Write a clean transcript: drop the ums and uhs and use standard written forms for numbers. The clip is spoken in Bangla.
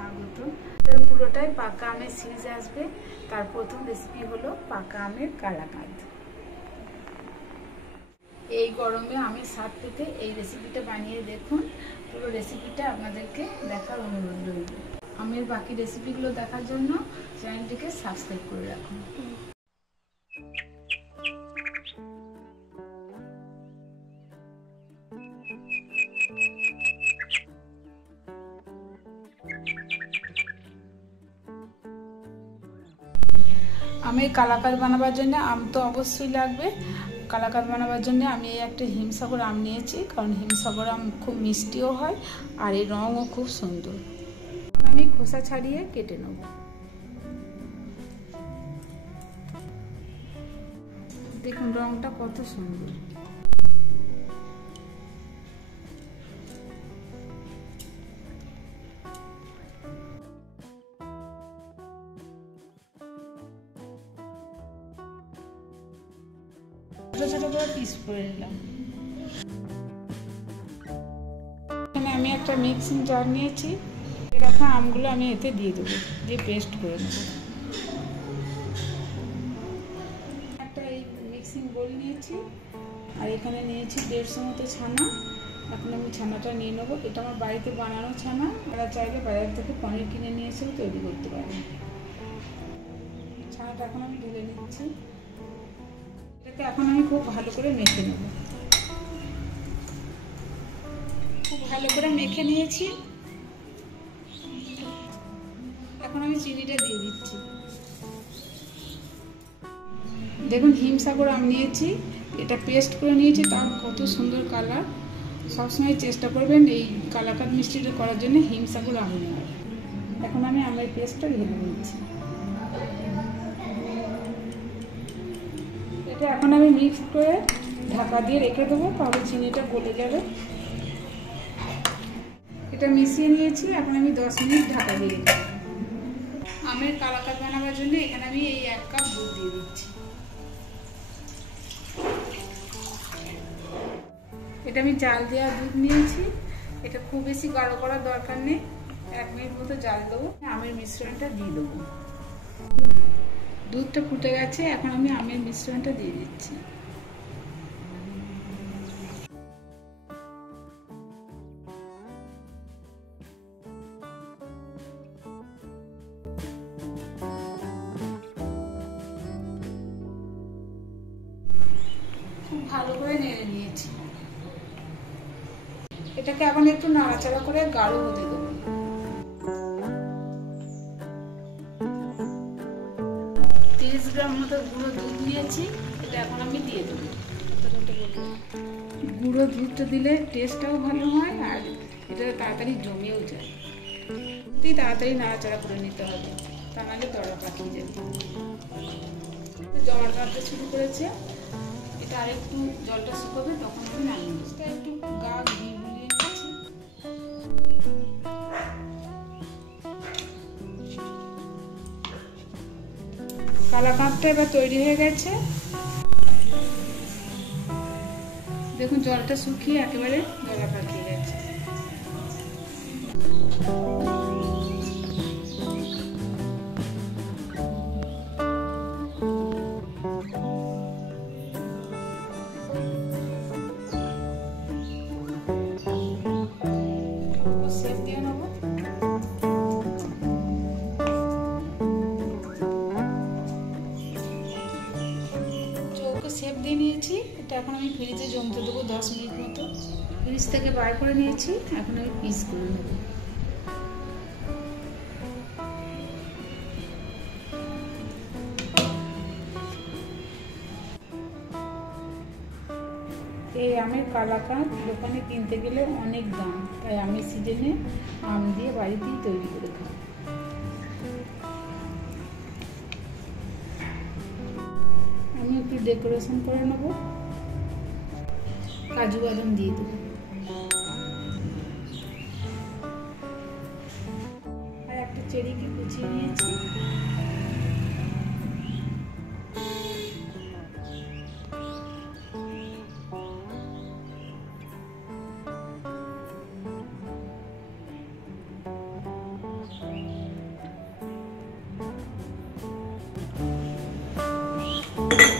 স্বাগত। পুরোটাই পাকা আমের সিরিজ আসবে। তার প্রথম রেসিপি হলো পাকা আমের কালাকাঁদ। এই গরমে আমের স্বাদ পেতে এই রেসিপিটা বানিয়ে দেখুন। পুরো রেসিপিটা আপনাদেরকে দেখার অনুরোধ রইল। আমের বাকি রেসিপিগুলো দেখার জন্য চ্যানেলটিকে সাবস্ক্রাইব করে রাখুন। আমের কালাকাঁদ বানাবার জন্য আম তো অবশ্যই লাগবে। কালাকাঁদ বানাবার জন্য আমি এই একটা হিমসাগর আম নিয়েছি, কারণ হিমসাগর আম খুব মিষ্টিও হয় আর এর রঙও খুব সুন্দর। আমি খোসা ছাড়িয়ে কেটে নেব। দেখুন রঙটা কত সুন্দর। ছোট ছোট করে পিস করে নিলাম। এখানে আমি একটা মিক্সিং জার নিয়েছি, রাখা আমগুলো আমি এতে দিয়ে দেবো, দিয়ে পেস্ট করে নেব। একটা এই মিক্সিং বোল নিয়েছি আর এখানে নিয়েছি 150 মতো ছানা। এখন আমি ছানাটা নিয়ে নেবো। এটা আমার বাড়িতে বানানো ছানা, তারা চাইলে বাজার থেকে পনির কিনে নিয়ে এসেও তৈরি করতে পারে। ছানাটা এখন আমি ঢেলে নিচ্ছি। এটাকে এখন আমি খুব ভালো করে মেখে নেব। খুব ভালো করে মেখে নিয়েছি। এখন আমি চিনিটা দিয়ে দিচ্ছি। দেখুন হিমসাগর আম নিয়েছি, এটা পেস্ট করে নিয়েছি, তার কত সুন্দর কালার। সবসময় চেষ্টা করবেন এই কালাকাঁদ মিষ্টিটা করার জন্য হিমসাগর আম নেওয়ার। এখন আমি আমের পেস্টটা ঢেলে নিচ্ছি। এটা এখন আমি মিক্স করে ঢাকা দিয়ে রেখে দেবো, তাহলে চিনিটা গলে যাবে। এটা মিশিয়ে নিয়েছি, এখন আমি 10 মিনিট ঢাকা দিয়ে রেখে দেবো। আমের কালাকাঁদ বানাবার জন্য এখানে আমি এই 1 কাপ দুধ দিয়ে দিচ্ছি। এটা আমি জাল দেওয়া দুধ নিয়েছি। এটা খুব বেশি গাঢ় করার দরকার নেই, 1 মিনিট মতো জাল দেবো। আমের মিশ্রণটা দিয়ে দেবো। দুধটা ফুটে গেছে, এখন আমি আমের মিশ্রণটা দিয়ে দিচ্ছি। খুব ভালো করে নেড়ে নিয়েছি। এটাকে এখন একটু নাড়াচাড়া করে গাঢ় হতে দেবো। 30 গ্রাম মতো গুঁড়ো দুধ নিয়েছি, এটা এখন আমি দিয়ে দেবো। গুঁড়ো দুধটা দিলে টেস্টটাও ভালো হয় আর এটা তাড়াতাড়ি জমেও যায়। তাড়াতাড়ি নাড়াচাড়া করে নিতে হবে, তা নাহলে দড়া পাকিয়ে যাবে। জমাট বাঁধতে শুরু করেছে। এটা আরেকটু জলটা শুকাবে, তখন আমি নামিয়ে নেব। একটু গা ঘি বুলিয়ে নিচ্ছি। কালাকাঁদটা এবার তৈরি হয়ে গেছে। দেখুন জলটা শুকিয়ে একেবারে গলা পাকিয়ে গেছে। শেপ দিয়ে নিয়েছি। এটা এখন আমি ফ্রিজে জমতে দেবো 10 মিনিট মতো। ফ্রিজ থেকে বার করে নিয়েছি, এখন আমি পিস করে নেব। এই আমের কালাকাঁদ দোকানে কিনতে গেলে অনেক দাম, তাই আমি সিজনে আম দিয়ে বাড়িতেই তৈরি করে খাই। আমি একটু ডেকোরেশন করে নেব, কাজু বাদাম দিয়ে দেবো আর একটা চেরিকে কুচিয়ে নিয়েছি। Thank you.